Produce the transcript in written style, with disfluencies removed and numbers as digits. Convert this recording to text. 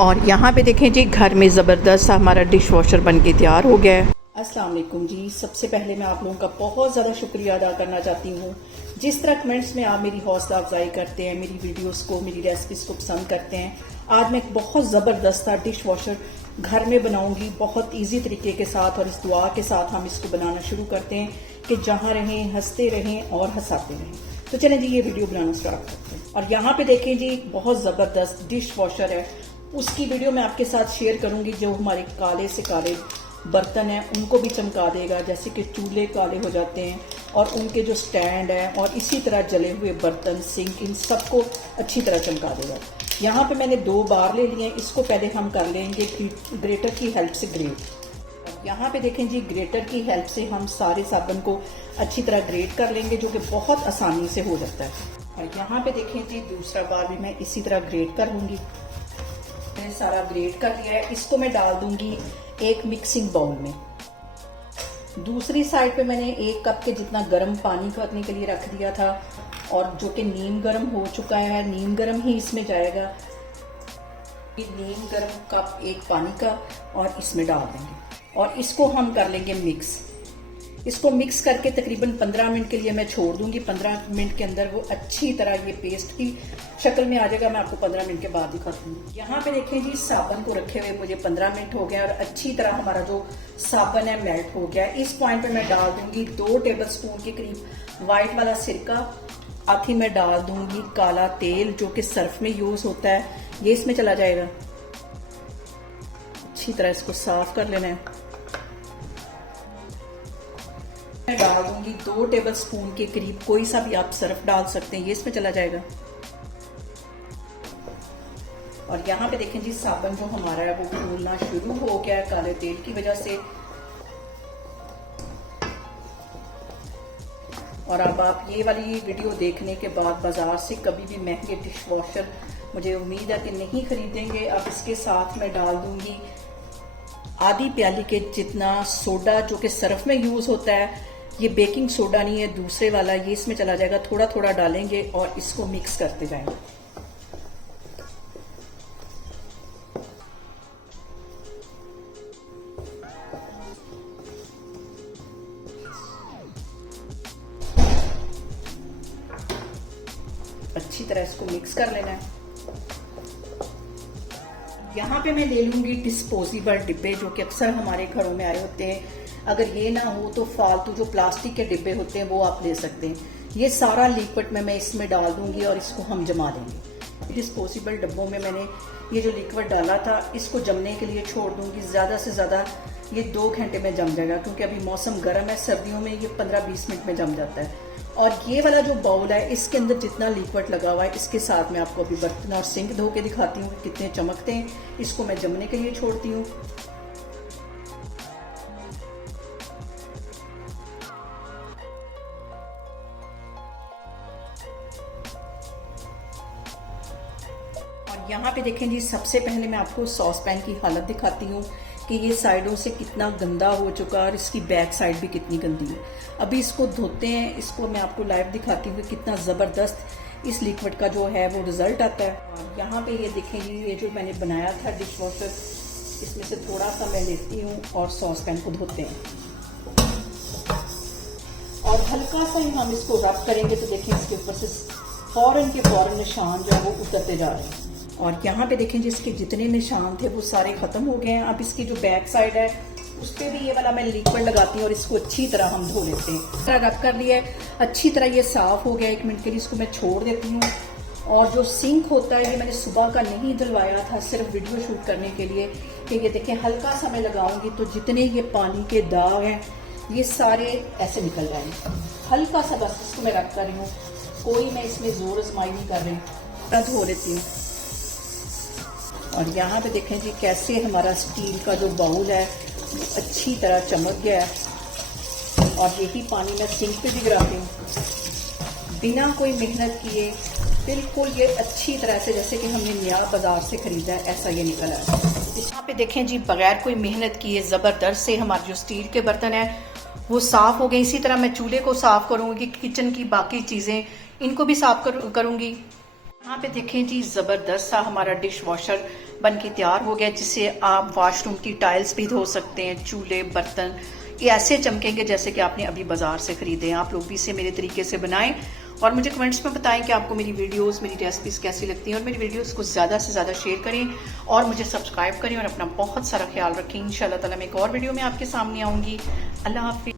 और यहाँ पे देखें जी, घर में ज़बरदस्त सा हमारा डिश वॉशर बन के तैयार हो गया है। अस्सलाम वालेकुम जी। सबसे पहले मैं आप लोगों का बहुत ज़्यादा शुक्रिया अदा करना चाहती हूँ। जिस तरह कमेंट्स में आप मेरी हौसला अफजाई करते हैं, मेरी वीडियोस को, मेरी रेसिपीज़ को पसंद करते हैं। आज मैं एक बहुत ज़बरदस्त सा डिश वॉशर घर में बनाऊंगी, बहुत ईजी तरीके के साथ, और इस दुआ के साथ हम इसको बनाना शुरू करते हैं कि जहाँ रहें हंसते रहें और हंसाते रहें। तो चलें जी, ये वीडियो बनाना स्टार्ट करते हैं। और यहाँ पे देखें जी, बहुत ज़बरदस्त डिश वॉशर है, उसकी वीडियो मैं आपके साथ शेयर करूंगी। जो हमारे काले से काले बर्तन हैं उनको भी चमका देगा, जैसे कि चूल्हे काले हो जाते हैं और उनके जो स्टैंड है, और इसी तरह जले हुए बर्तन, सिंक, इन सबको अच्छी तरह चमका देगा। यहाँ पे मैंने 2 बार ले लिए हैं। इसको पहले हम कर लेंगे ग्रेटर की हेल्प से ग्रेट। यहाँ पे देखें जी, ग्रेटर की हेल्प से हम सारे साबुन को अच्छी तरह ग्रेट कर लेंगे, जो कि बहुत आसानी से हो जाता है। और यहाँ पे देखें जी, दूसरा बार भी मैं इसी तरह ग्रेट कर लूंगी। मैंने सारा ग्रेट कर लिया है। इसको मैं डाल दूंगी एक मिक्सिंग बाउल में। दूसरी साइड पे मैंने 1 कप के जितना गर्म पानी करने के लिए रख दिया था, और जो कि नीम गर्म हो चुका है, नीम गर्म ही इसमें जाएगा। नीम गर्म कप 1 पानी का और इसमें डाल देंगे, और इसको हम कर लेंगे मिक्स। इसको मिक्स करके तकरीबन 15 मिनट के लिए मैं छोड़ दूंगी। 15 मिनट के अंदर वो अच्छी तरह ये पेस्ट की शक्ल में आ जाएगा। मैं आपको 15 मिनट के बाद दिखाती हूँ। यहाँ पे देखें जी, साबुन को रखे हुए मुझे 15 मिनट हो गया, और अच्छी तरह हमारा जो साबुन है मेल्ट हो गया। इस पॉइंट पे मैं डाल दूंगी 2 टेबल स्पून के करीब व्हाइट वाला सिरका। आखिर में डाल दूंगी काला तेल, जो कि सर्फ में यूज होता है, ये इसमें चला जाएगा। अच्छी तरह इसको साफ कर लेना है। मैं डाल दूंगी 2 टेबल स्पून के करीब, कोई सा भी आप सर्फ डाल सकते हैं, ये इसमें चला जाएगा। और यहाँ पे देखें जी, साबुन जो हमारा है वो फूलना शुरू हो गया है काले तेल की वजह से। और अब आप ये वाली वीडियो देखने के बाद बाजार से कभी भी महंगे डिश वॉशर, मुझे उम्मीद है कि नहीं खरीदेंगे। अब इसके साथ मैं डाल दूंगी आधी प्याली के जितना सोडा, जो कि सर्फ में यूज होता है। ये बेकिंग सोडा नहीं है, दूसरे वाला, ये इसमें चला जाएगा। थोड़ा थोड़ा डालेंगे और इसको मिक्स करते जाएंगे। अच्छी तरह इसको मिक्स कर लेना है। यहाँ पे मैं ले लूंगी डिस्पोजेबल डिब्बे, जो कि अक्सर हमारे घरों में आए होते हैं। अगर ये ना हो तो फालतू जो प्लास्टिक के डिब्बे होते हैं वो आप ले सकते हैं। ये सारा लिक्विड मैं इसमें डाल दूंगी और इसको हम जमा देंगे। डिस्पोजेबल डब्बों में मैंने ये जो लिक्विड डाला था, इसको जमने के लिए छोड़ दूंगी। ज़्यादा से ज़्यादा ये 2 घंटे में जम जाएगा, क्योंकि अभी मौसम गर्म है। सर्दियों में ये 15-20 मिनट में जम जाता है। और ये वाला जो बाउल है, इसके अंदर जितना लिक्विड लगा हुआ है, इसके साथ मैं आपको अभी बर्तन और सिंक धो के दिखाती हूँ कि कितने चमकते हैं। इसको मैं जमने के लिए छोड़ती हूँ। और यहाँ पे देखें जी, सबसे पहले मैं आपको सॉस पैन की हालत दिखाती हूँ कि ये साइडों से कितना गंदा हो चुका है, और इसकी बैक साइड भी कितनी गंदी है। अभी इसको धोते हैं, इसको मैं आपको लाइव दिखाती हूँ कि कितना ज़बरदस्त इस लिक्विड का जो है वो रिजल्ट आता है। और यहाँ पे ये देखें जी, ये जो मैंने बनाया था डिश वॉशर, इसमें से थोड़ा सा मैं लेती हूँ और सॉस पैन को धोते हैं। और हल्का सा ही हम इसको रब करेंगे तो देखिए इसके ऊपर से फौरन के फौरन निशान जो है वो उतरते जा रहे हैं। और यहाँ पे देखें जी, इसके जितने निशान थे वो सारे खत्म हो गए हैं। अब इसकी जो बैक साइड है उस पर भी ये वाला मैं लिक्विड लगाती हूँ, और इसको अच्छी तरह हम धो लेते हैं। रब कर लिया है, अच्छी तरह ये साफ हो गया। 1 मिनट के लिए इसको मैं छोड़ देती हूँ। और जो सिंक होता है, ये मैंने सुबह का नहीं धुलवाया था, सिर्फ वीडियो शूट करने के लिए। कि ये देखें, हल्का सा मैं लगाऊंगी तो जितने ये पानी के दाग हैं ये सारे ऐसे निकल जाएंगे। हल्का सा बस इसको मैं रख कर रही हूँ, कोई मैं इसमें जोर आजमाई नहीं कर रही। धो लेती हूँ। और यहाँ पे देखें जी, कैसे हमारा स्टील का जो बाउल है वो अच्छी तरह चमक गया है। और यही पानी मैं सिंक पे भी गिराती हूँ, बिना कोई मेहनत किए। बिल्कुल ये अच्छी तरह से, जैसे कि हमने नया बाजार से खरीदा है, ऐसा ये निकला है। यहाँ पे देखें जी, बगैर कोई मेहनत किए ज़बरदस्त से हमारे जो स्टील के बर्तन है वो साफ हो गए। इसी तरह मैं चूल्हे को साफ करूँगी, किचन की बाकी चीज़ें इनको भी साफ करूँगी। यहाँ पे देखें जी, ज़बरदस्त सा हमारा डिश वॉशर बन के तैयार हो गया, जिससे आप वॉशरूम की टाइल्स भी धो सकते हैं, चूल्हे बर्तन ये ऐसे चमकेंगे जैसे कि आपने अभी बाजार से खरीदे हैं। आप लोग भी इसे मेरे तरीके से बनाएं और मुझे कमेंट्स में बताएं कि आपको मेरी वीडियोस, मेरी रेसिपीज़ कैसी लगती हैं, और मेरी वीडियोस को ज़्यादा से ज़्यादा शेयर करें और मुझे सब्सक्राइब करें और अपना बहुत सारा ख्याल रखें। इंशाल्लाह ताला मैं एक और वीडियो में आपके सामने आऊँगी। अल्लाह हाफिज़।